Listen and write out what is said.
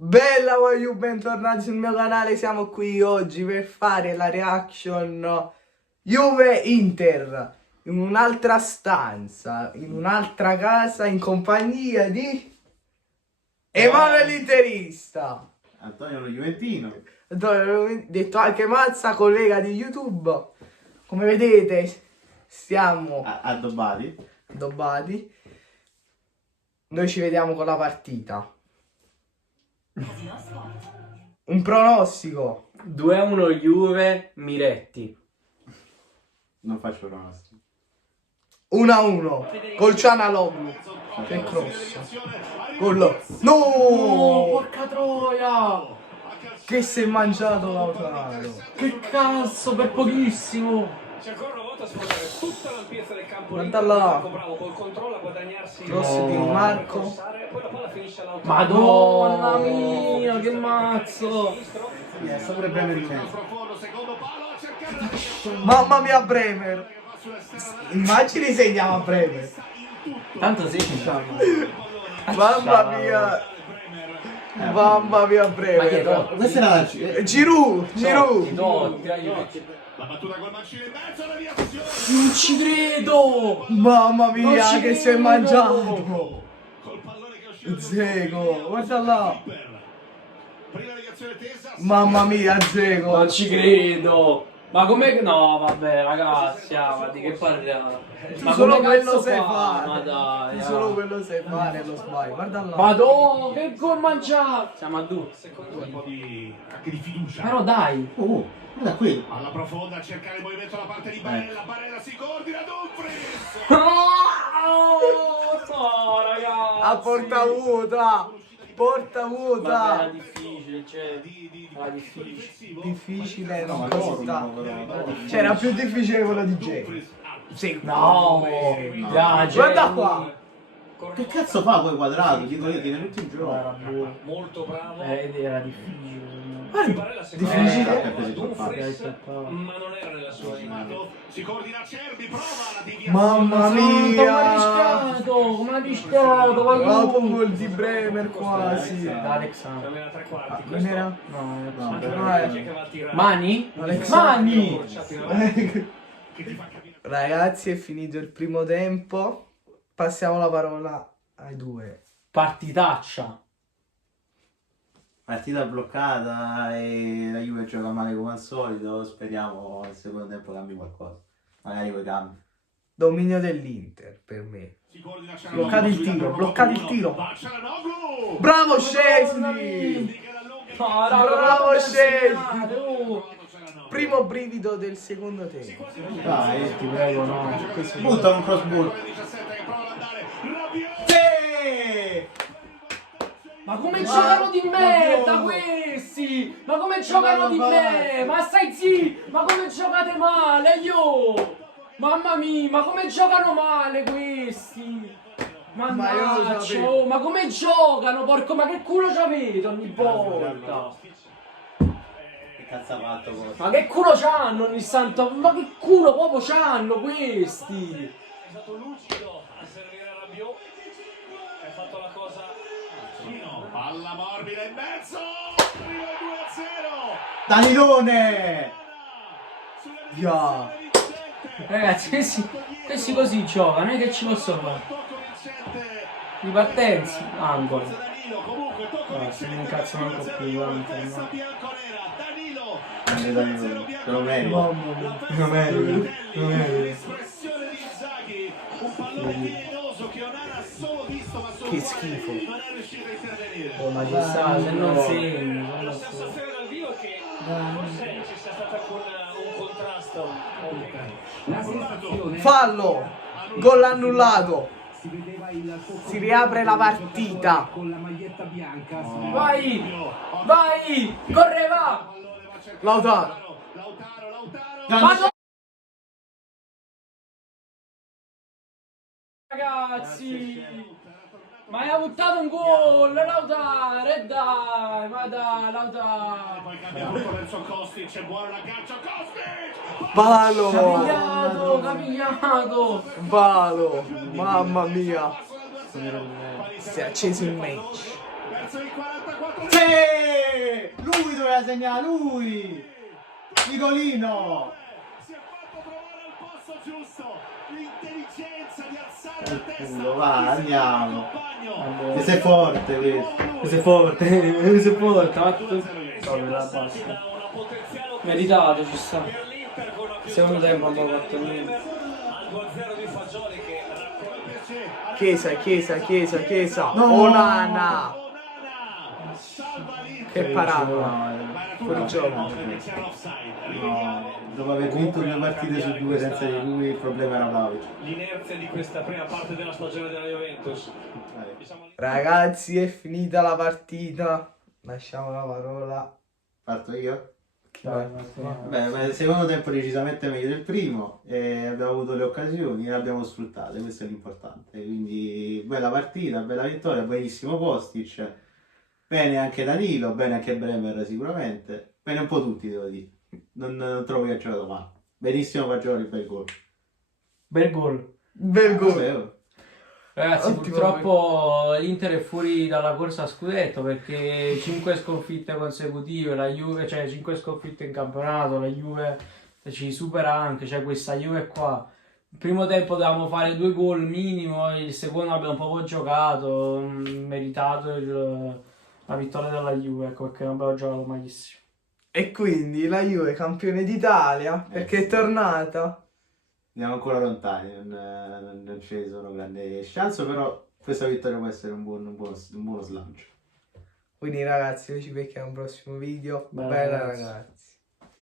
Bella voglio, bentornati sul mio canale, siamo qui oggi per fare la reaction Juve-Inter in un'altra stanza, in un'altra casa, in compagnia di Emanuele Interista, Antonio lo Juventino. detto anche Mazza, collega di YouTube. Come vedete stiamo Addobbati. addobbati, noi ci vediamo con la partita. Un pronostico 2-1 Juve, Miretti. Non faccio pronostici. 1-1 col Cianaloglu. Che cross. Gol. No! Porca troia! Che si è mangiato Lautaro. Che cazzo, per pochissimo! C'è ancora una volta a sfruttare tutta l'ampiezza del campo. Guarda là. Bravo col controllo a guadagnarsi. Cross di Marco. Poi la palla finisce all'auto. Madonna mia, che mazzo! Sta pure bene il centro. Mamma mia Bremer. Immagini se andiamo a Bremer. Tanto sì, diciamo. Mamma mia. Mamma mia Ma che Bremer. Questa era la Giroud. La battuta col mancino in mezzo alla via. Non ci credo! Mamma mia Non ci che si è credo. mangiato. Col pallone che è uscito. Zego, guarda là. Prima legazione tesa. Mamma mia Zego. Non ci credo! Ma com'è? No, vabbè, ragazzi, ma di che parliamo? Ma Solo come quello cazzo sai fa? fare. Ma dai, Solo quello sai fare lo sbagli. Guarda là. Madonna, che gol mangiato! Siamo a due. Secondo un po' anche di fiducia. Però dai! Oh, guarda qui. Alla profonda a cercare il movimento da parte di Barella. Barella si coordina. Dumfries. No, ragazzi! A porta vuota. Porta Vabbè, vuota. era difficile, cioè. Era difficile. Difficile, non No, conta. però. Cioè, era più difficile quello di Jay. Sì, No! Dai, guarda qua. Che cazzo fa quel quadrato? Dico io, tiene tutti in gioco. Era buono. Molto bravo. Era difficile. Barella secondo difficile. me, Dumfries, ma non era nella sua linea. Si coordina Cerbi, prova la deviazione. Mamma mia. Come ha rischiato, Guarda un gol di Bremer quasi. Da Alexandro. Non era tre quarti. Non era? No, No, Anche no, Barella che va a tirare. Mani? Alexandro. Mani! Che ti fa capire. Ragazzi, è finito il primo tempo. Passiamo la parola ai due. Partitaccia. Partita bloccata e la Juve gioca male come al solito. Speriamo il secondo tempo cambi qualcosa. Magari poi cambi. Dominio dell'Inter per me. Si coordina Cialanoglu, Bloccate il subito tiro, al bloccate il uno. tiro. Va Cialanoglu. Bravo Scesni! Bravo Scesni! Primo brivido del secondo tempo. Dai, Ti prego, no. butta un crossball. 17 che prova ad andare. Rabiot. Sì! Ma come giocano di merda questi? Ma come giocano di me? Ma stai zitto! Ma come giocate male, io! Mamma mia, ma come giocano male questi? Mannaggia, sapevo. oh, ma come giocano, porco? Ma che culo c'avete ogni volta? Che cazzo ha fatto cosa? Ma che culo c'hanno ogni santo? Ma che culo proprio c'hanno questi? È stato lucido a servire a Rabiot. Che ha fatto la cosa. Fino. Palla morbida in mezzo. Arriva il 2-0. Danilone! Yeah. Ragazzi, questi così giocano, che ci possono fare? Di partenza, angolo. No, se non cazzo manco più, Testa bianconera. Danilo. Danilo, te lo merito. Mamma mia. Non merito. Non merito. L'espressione di Inzaghi. Un pallone velenoso che Onana ha solo visto, ma solo Che schifo. non è riuscito a intervenire. Oh, ma ci sta, se non segni. La sensazione dal vivo è che forse ci sia stato un contrasto. Fallo! Gol annullato! Si riapre la partita. Vai! Vai! Corre, va! Lautaro. Fallo! Ragazzi! Ma hai buttato un gol, Lautaro! E dai, ma dai, Lautaro! Poi cambia tutto verso Kostic, c'è buono l'aggancio Kostic! Palo! Capigliato, capigliato! Palo! Mamma mia! Si è acceso il match. Verso il 44 Sì! Lui doveva segnare, lui! Nicolino! Si è fatto trovare al posto giusto, l'intelligenza di alzare la testa. Va, andiamo. Compagno. E sei forte questo. Sei forte, sei forte. Ma tu... Siamo la passati pasta. da una potenziale occasione Meritato, ci sta. per l'Inter con una più Secondo tempo abbiamo fatto niente. al 2-0 di Fagioli che Chiesa. No! Onana. salva l'Inter. Che parata. Ma era Fuori gioco. c'era l'offside. No, dopo aver vinto 2 partite su 2 senza di lui, il problema era Vlahovic. L'inerzia di questa prima parte della stagione della Juventus. Ragazzi, è finita la partita. Lasciamo la parola. Parto io? Vai. Beh, ma il secondo tempo decisamente meglio del primo e abbiamo avuto le occasioni e le abbiamo sfruttate, questo è l'importante. Quindi bella partita, bella vittoria, benissimo Kostic, bene anche Danilo, bene anche Bremer sicuramente, bene un po' tutti devo dire, non trovo che ha giocato male. Benissimo Fagioli, bel gol. Bel gol. Bel gol. Vero? Ragazzi, Ottimo purtroppo l'Inter è fuori dalla corsa a scudetto perché 5 sconfitte consecutive, la Juve, cioè 5 sconfitte in campionato, la Juve ci supera anche, cioè questa Juve qua. Il primo tempo dovevamo fare 2 gol minimo, il secondo abbiamo proprio giocato, meritato la vittoria della Juve, ecco perché non abbiamo giocato malissimo. E quindi la Juve campione d'Italia perché è tornata. Siamo ancora lontani, non ci sono grandi chance, però questa vittoria può essere un buono slancio. Quindi ragazzi, noi ci becchiamo al prossimo video. Bella, Bella ragazzi. ragazzi.